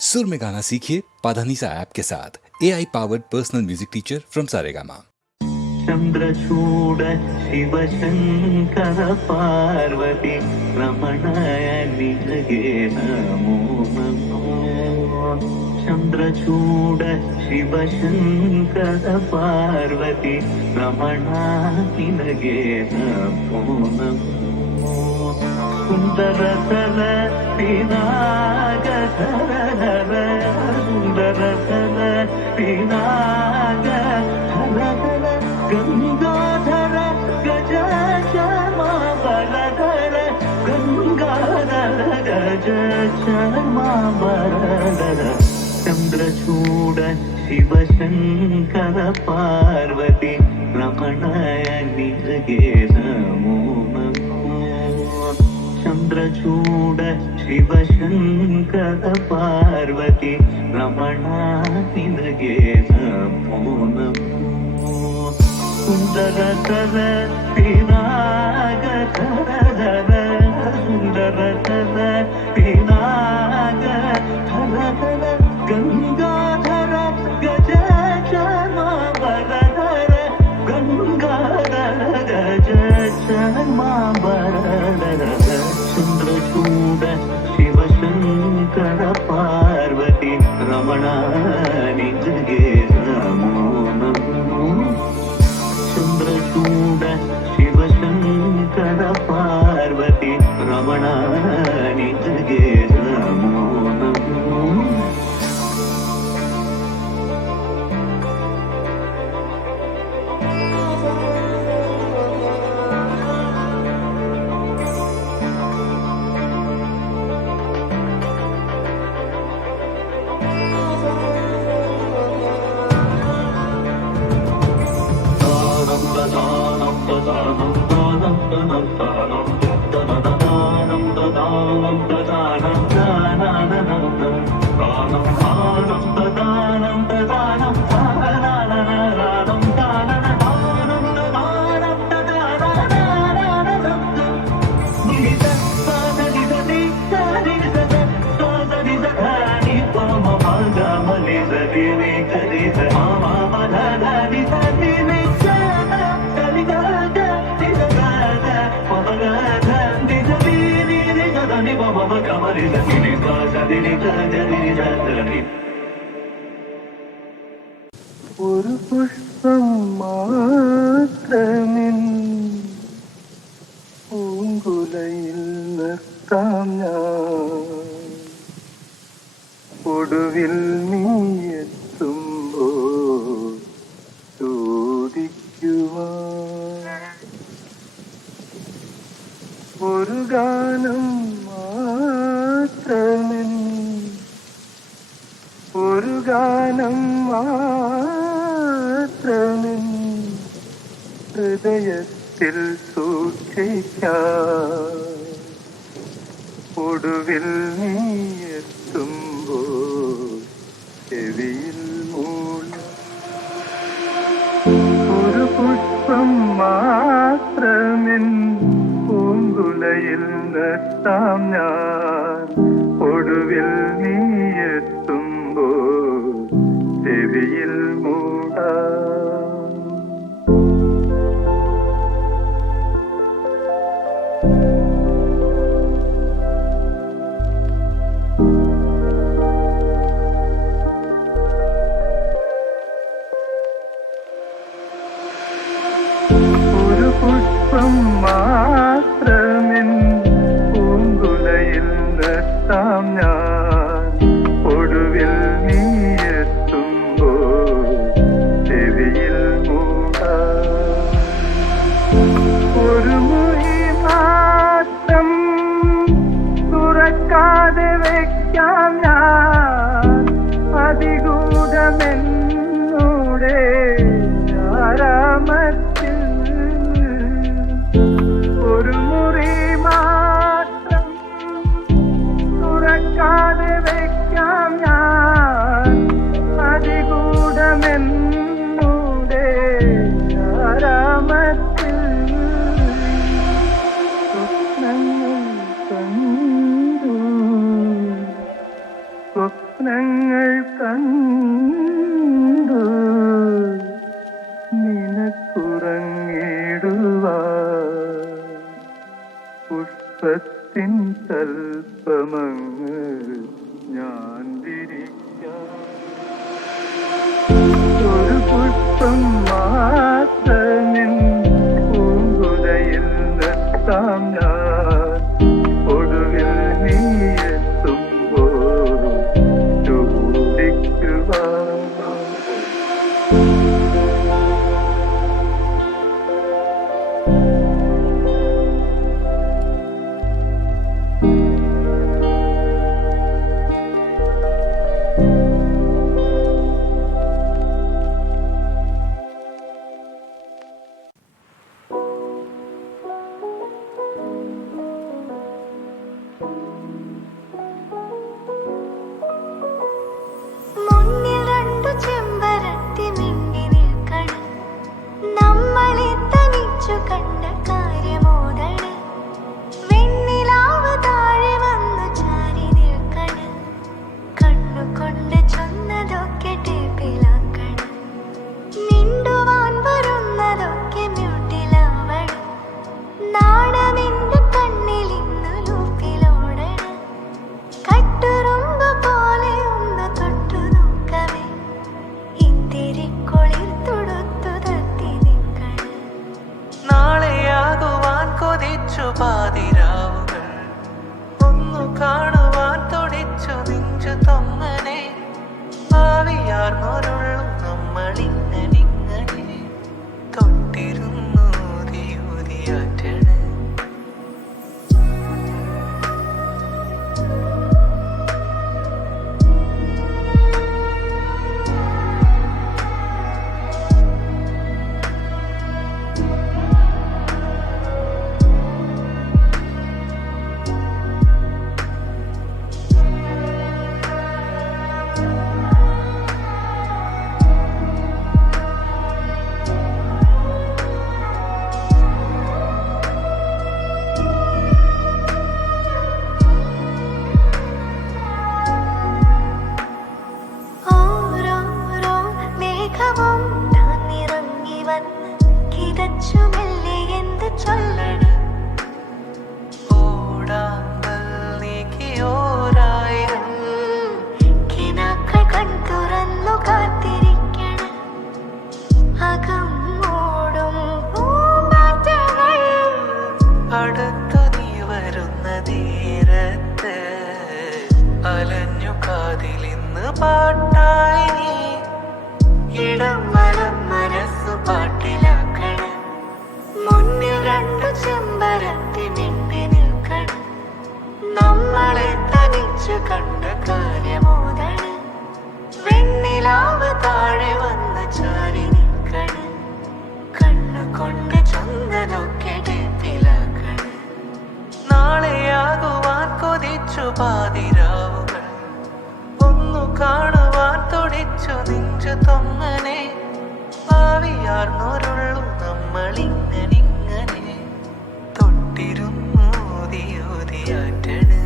सुर में गाना सीखिए पाधानीसा ऐप के साथ AI powered personal music teacher from Saregama. Chandrachuda Shivashankara Parvati रमणाय निजगे नमो नमो। चंद्रचूड शिवशंकर पार्वती रमणाय निजगे नमो नमो। सुंदरतर पिनागधर सुंदरतर पिनागधर गंगाधर गजमा बलधर गंगाधर गजमा बलधर। चंद्रचूड शिवशंकर पार्वती रमणाय निजगे नमो नमो। चंद्रचूड शिवशंकर पार्वती रमणाय निजगे नमो नमो। सुंदरतर पिनागधर सुंदरतर पिनागधर गंगाधर गजमा बलधर गंगाधर गजमा बलधर। चंद्रचूड शिवशंकर पार्वती रमणाय निजगे नमो नमो। चंद्रचूड शिवशंकर पार्वती रमणाय निजगे नमो नमो। ഒരു പുഷ്പം മാത്രമിൻ പൂങ്കുലയിൽ നിർത്താം ഞാൻ. ഒടുവിൽ നീ എത്തുമ്പോൾ ചോദിക്കുവാൻ ഒരു ഗാനം മാത്രമിൻ ഒരു ഗാനം മാത്രമിൻ ഹൃദയത്തിൽ സൂക്ഷിക്കാം. ഒടുവിൽ നീ എത്തുമ്പോൾ ചെവിയിൽ മൂളി ഒരു പുഷ്പം മാത്രമിൻ പൂങ്കുലയിൽ നിർത്താം ഞാൻ. ഒടുവിൽ നീ എത്തുമ്പോൾ ചെവിയിൽ മൂടാം. സ്വപ്നങ്ങൾ കണ്ടു നിനക്കുറങ്ങിടുവാൻ പുഷ്പത്തിൻ തൽപ്പമങ്ങ് ഞാൻ വിരിക്കാം. ഒരു പുഷ്പം മാത്രമിൻ പൂങ്കുലയിൽ നിർത്താം ഞാൻ. ഒടുവിൽ നീ എത്തുമ്പോൾ ചോദിക്കുവാൻ. മുന്നിൽ രണ്ടു ചെമ്പരത്തി മിന്നി നിൽക്കണം. നമ്മളെ തനിച്ചു കണ്ട കാര്യമോദണ്. വെണ്ണിലാവ് താഴെ വന്നു ചാരി നിൽക്കണം. കണ്ണുകൊണ്ട് ചൊന്നതൊക്കെ ടേപ്പിലാക്കണം. മിണ്ടുവാൻ വരുന്നതൊക്കെ മ്യൂട്ടിലാവണം. നാണമെന്റെ കണ്ണിൽ ഇന്നു ലൂപ്പിലോടണം. കട്ടുറുമ്പ് പോലെ ഒന്ന് തൊട്ടു നോക്കവേ ഇത്തിരി കുളിർ തൊടുത്തു തത്തി നിൽക്കണം. നാളെയാകുവാൻ കൊതിച്ചു പാതിരാവുകൾ ഒന്നു കാണുവാൻ തുടിച്ചു നെഞ്ചു തൊങ്ങനെ ഭാവിയാർന്നൊരുള്ളു നമ്മളിങ്ങനെ തൊട്ടിരുന്നു ഊതിയാറ്റണ്. ഓരോരോ മേഘവും താന്നിറങ്ങി വന്ന് കിതച്ചു മെല്ലെ എന്ത് ചൊല്ലണം. ഓടാമ്പൽ നീക്കിയോരായിരം കിനാക്കൾ കൺ തുറന്നു കാത്തിരിക്കണം. അകം മൂടും പൂമ്പാറ്റകൾ അടുത്തു നീ വരുന്ന നേരത്ത് അലഞ്ഞു കാതിലിന്ന് പാട്ടായി നീ ഇടം വലം മനസ്സു പാട്ടിലാക്കണം. മുന്നിൽ രണ്ടു ചെമ്പരത്തി മിന്നി നിൽക്കണം. നമ്മളെ തനിച്ചു കണ്ട കാര്യമോദണ്. വെണ്ണിലാവ് താഴെ വന്ന് ചാരി നിൽക്കണം. കണ്ണുകൊണ്ട് ചൊന്നതൊക്കെ ടേപ്പിലാക്കണം. നാളെയാകുവാൻ കൊതിച്ചു പാതിരാവുകൾ ഒന്നു കാണുവാൻ തുടിച്ചു നെഞ്ചു തൊങ്ങനെ ഭാവിയാർന്നൊരുള്ളു നമ്മളിങ്ങനെ തൊട്ടിരുന്നു ഊതിയാറ്റണ്.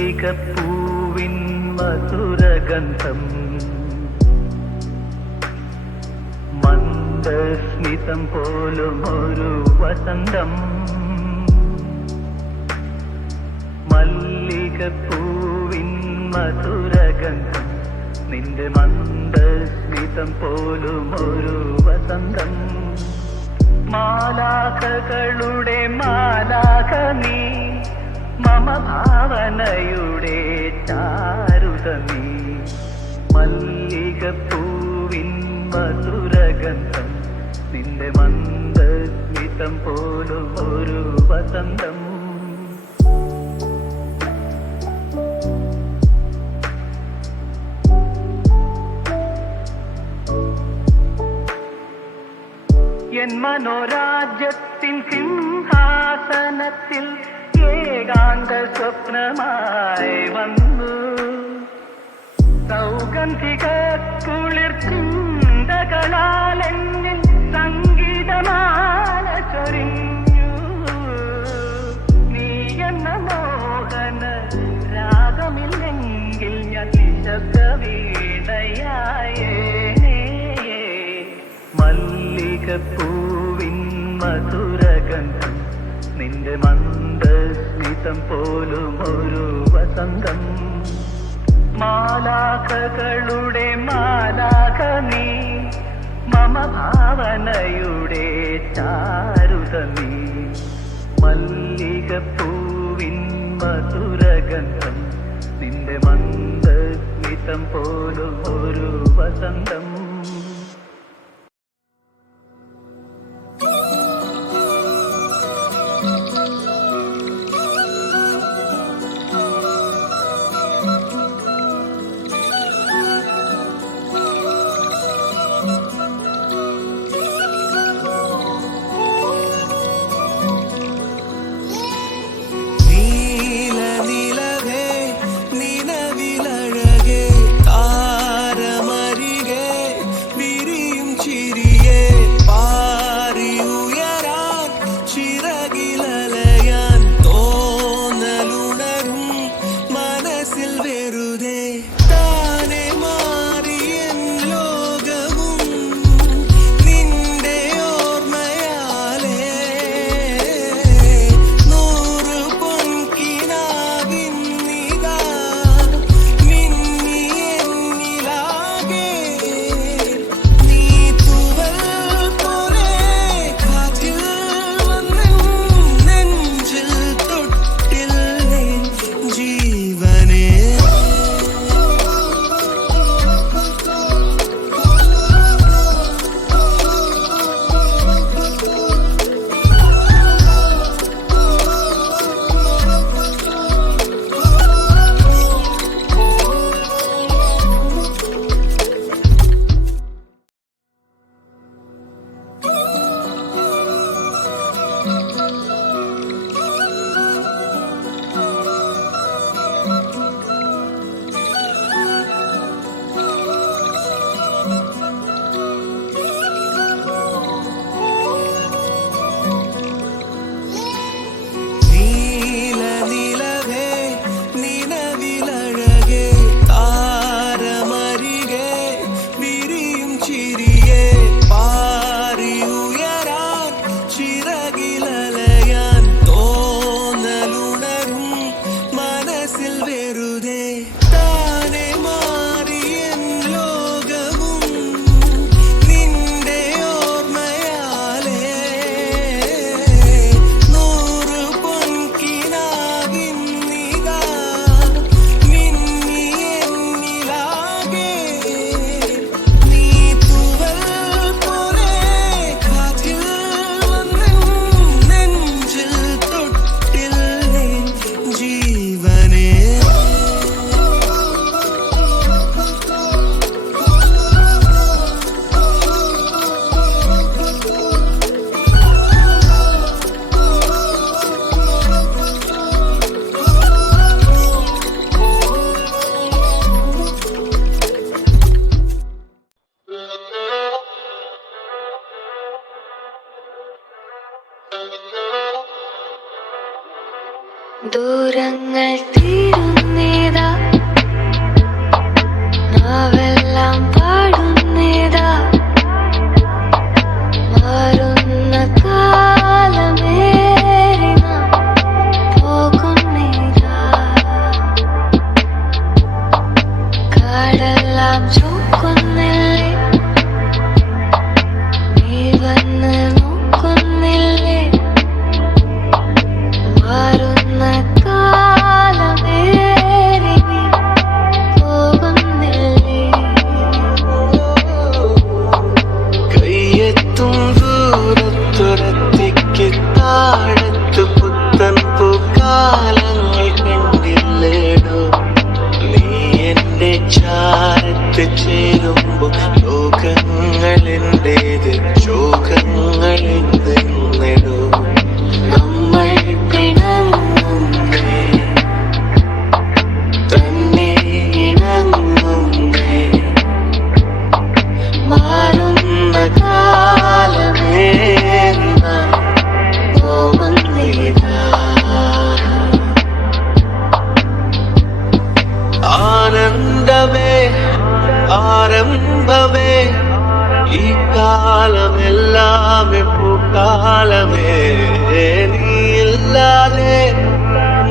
മല്ലികപ്പൂവിൻ മധുരഗന്ധം മന്ദസ്മിതം പോലും ഒരു വസന്തം. മല്ലികപ്പൂവിൻ മധുരഗന്ധം നിന്റെ മന്ദസ്മിതം പോലും ഒരു വസന്തം. മാലാഖകളുടെ മാലാഖ നീ മമ ഭാവനയുടെ ചാരുത നീ. മല്ലികപ്പൂവിൻ മധുരഗന്ധം നിന്റെ മന്ദസ്മിതം പോലും ഒരു വസന്തം. എൻ മനോരാജ്യത്തിൻ സിംഹാസനത്തിൽ ഏകാന്ത സ്വപ്നമായി വന്നു സൗഗന്ധിക കുളിർ ചിന്തകളാൽ എന്നിൽ സംഗീതമാല ചൊരിഞ്ഞു. നീ എന്ന മോഹന രാഗമില്ലെങ്കിൽ ഞാൻ നിശബ്ദ വീണയായേനേ. മല്ലികപ്പൂവിൻ മധുരഗന്ധം നിന്റെ മന്ദസ്മിതം പോലും ഒരു വസന്തം. മാലാഖകളുടെ മാലാഖ നീ, മമ ഭാവനയുടെ ചാരുത നീ. മല്ലികപ്പൂവിൻ മധുരഗന്ധം നിന്റെ മന്ദസ്മിതം പോലും ഒരു വസന്തം. ദൂരങ്ങൾ തീരുന്നേതാ, നാവെല്ലാം പാടുന്നേതാ, മാറുന്ന കാലമേറി നാം പോകുന്നേതാ, കാടെല്ലാം ചൂക്കുന്നില്ലേ, നീ വന്ന് നോക്കുന്നില്ലേ, മാറുന്ന കാലമേറി നീ പോകുന്നില്ലേ. കയ്യെത്തും ദൂരത്തുരത്തിക്ക് താഴത്ത് പുത്തൻ പൂക്കാലങ്ങൾ കണ്ടില്ലേടോ, നീ എന്റെ ചാരത്ത് ചേരുമ്പോ ലോകങ്ങൾ എന്റേത്, ശോകങ്ങൾ എന്തെന്നെടോ. നമ്മൾ പിണങ്ങുന്നേ, തന്നെ ഇണങ്ങുന്നേ, ആരംഭമേ ഈ കാലമെല്ലാമേ പൂക്കാലമേ നീയില്ലാതെ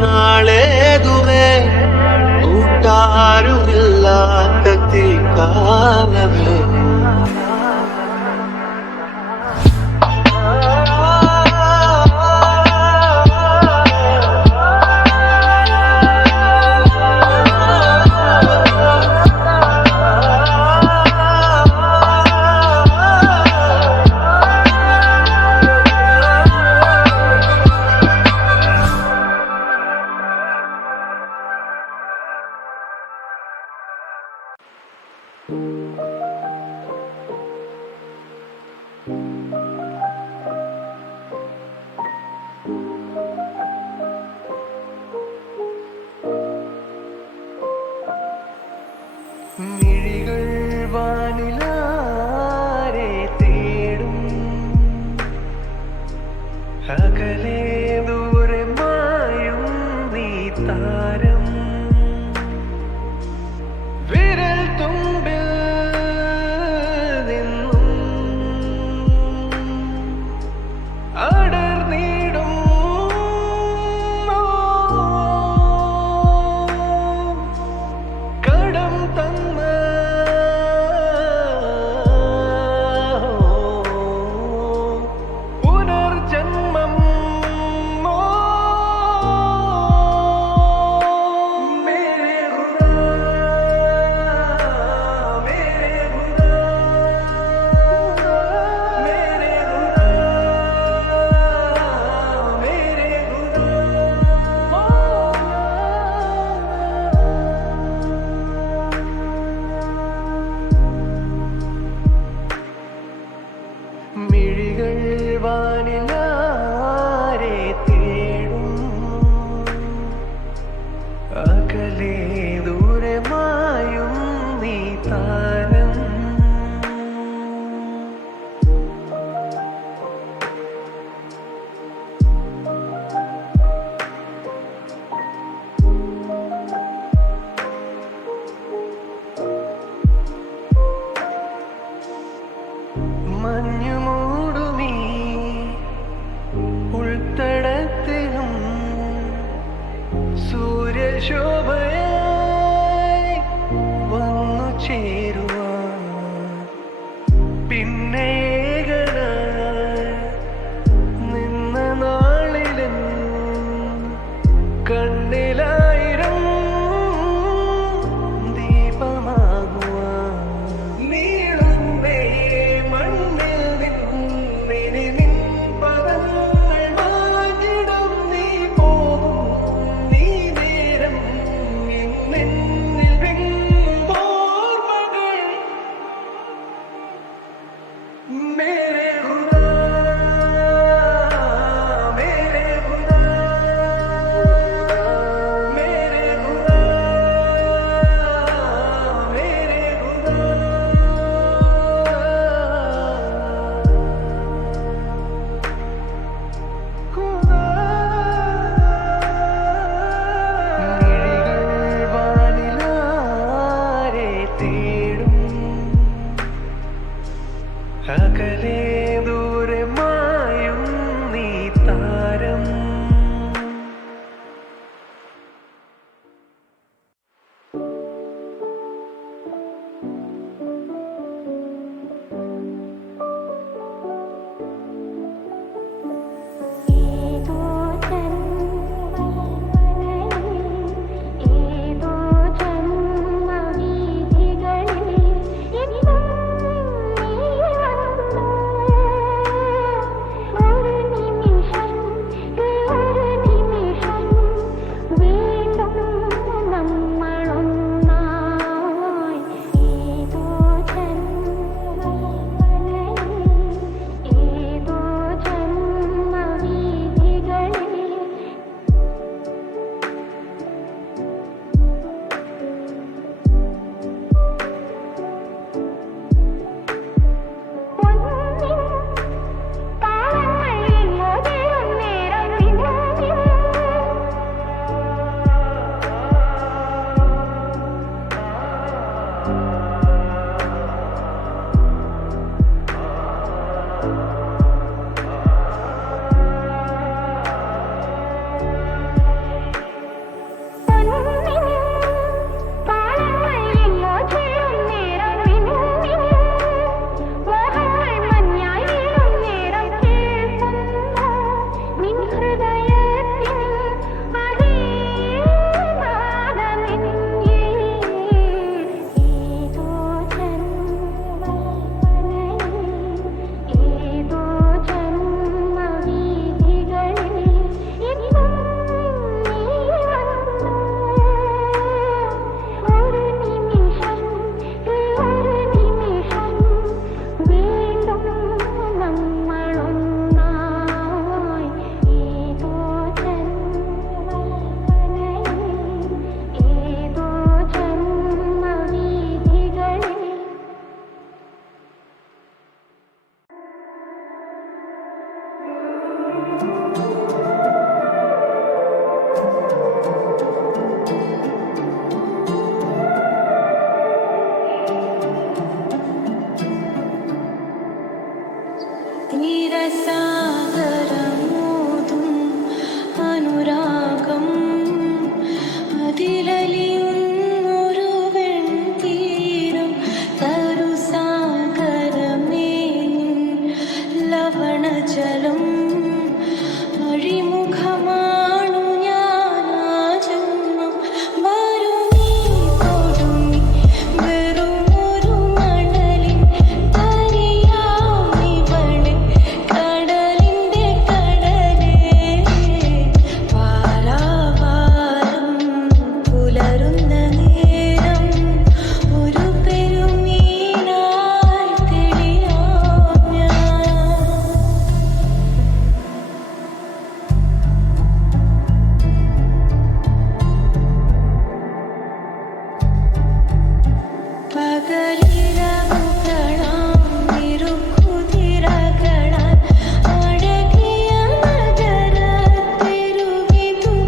നാളേതുവേ കൂട്ടാരുമില്ലാത്ത തീക്കാലമേ മിഴികൾ വാനിലാരെ തേടും അകലെ ദൂരെ മായും നീ താരം വിരൽ തുമ്പിൽ നിന്നും അടർന്നിടും കടം തന്ന പുനർജന്മം മേരെ ഹുദാ മേരെ ഹുദാ മേരെ ഹുദാ മേരെ ഹുദാ മിഴികൾ വാനിലാരെ തേടും അകലെ ദൂരെ മായും നീ താരം മഞ്ഞു മൂടുമീ ഉൾത്തടത്തിലും സൂര്യശോഭയായി വന്നു ചേരുവാൻ പിന്നെ ഏകനായി നിന്ന നാളിലും കണ്ണിലായിരം ദീപമാകുവാൻ നീളുന്നേ മണ്ണിൽ നിന്നിനി നിൻ പദങ്ങൾ മാഞ്ഞിടും നീ പോകും നീ നേരം നിന്നിൽ വിങ്ങോർമകൾ മേരെ ഹുദാ മേരെ ഹുദാ മേരെ ഹുദാ മേരെ ഹുദാ മിഴികൾ വാനിലാരെ തേടും അകലെ ദൂരെ മായും നീ താരം ഏതോ ഏതോ ജന്മവീഥികളിൽ ഇന്നും നീ വന്നു ക്ഷീരസാഗരമോതും അനുരാഗം അതിലലിയുന്നൊരു വെൺതീരം തരുസാഗരമേ നിൻ ലവണജലം അഴിമുഖമാണു ഞാനാ ജന്മം വരു നീ തൊടുമി വെറുമൊരു മണലിൻ തരിയാമിവളെ കടലിൻ്റെ കടലേ വാരാവാരം പുലരുന്ന നേരം ഒരു പെരുമീനായി തെളിയാം ഞാൻ പകലിരവുകളാം ഇരുക്കുതിരകളാൽ അഴകിയ നഗരത്തെരുവിതു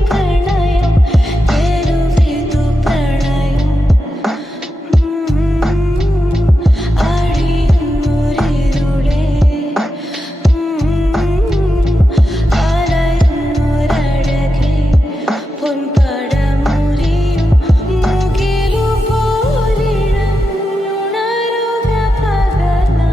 പ്രണയം തെരുവിതു പ്രണയം അഴിയുന്നൊരിരുളേ അലയുന്നൊരഴകേ പൊൻപടമുറിയും മുകിലു പോലിഴഞ്ഞുണരുക പകലാ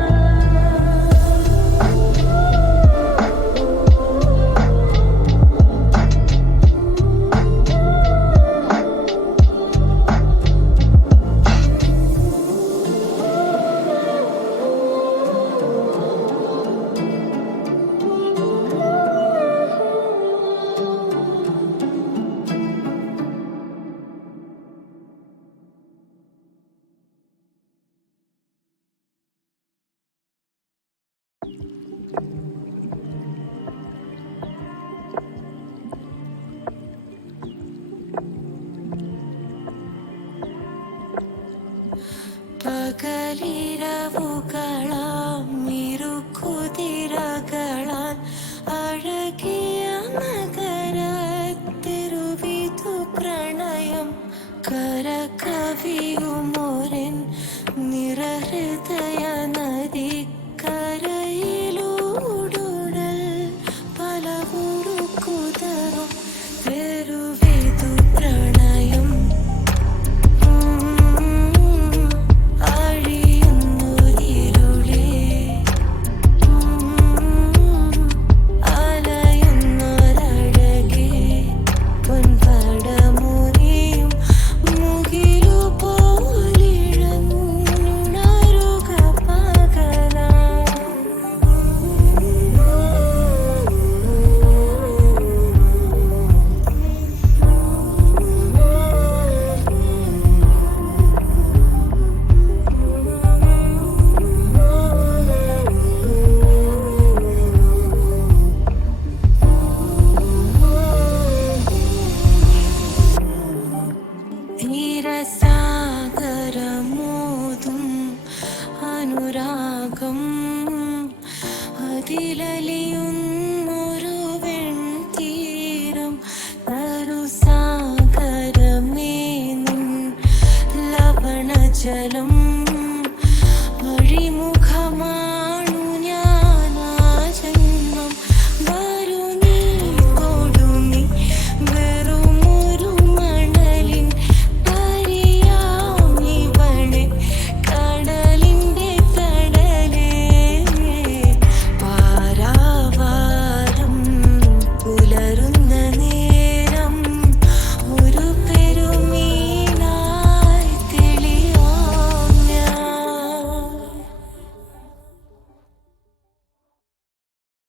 പകലിരവുകളാം ഇരുക്കുതിരകളാൽ അഴകിയ നഗരത്തെരുവിതു പ്രണയം കരകവിയുമൊരൻ നിറഹൃദയ നദിക്കരയിലൂടുടൽ പലവുരു കുതറും തെരുവിതു പ്രണയം അഴിയുന്നൊരിരുളേ അലയുന്നൊരഴകേ പൊൻപടമുറിയും മുകിലു പോലിഴഞ്ഞുണരുക പകലാ ക്ഷീരസാഗരമോതും അനുരാഗം അതിലലിയുന്നൊരു വെൺതീരം തരുസാഗരമേ നിൻ ലവണജലം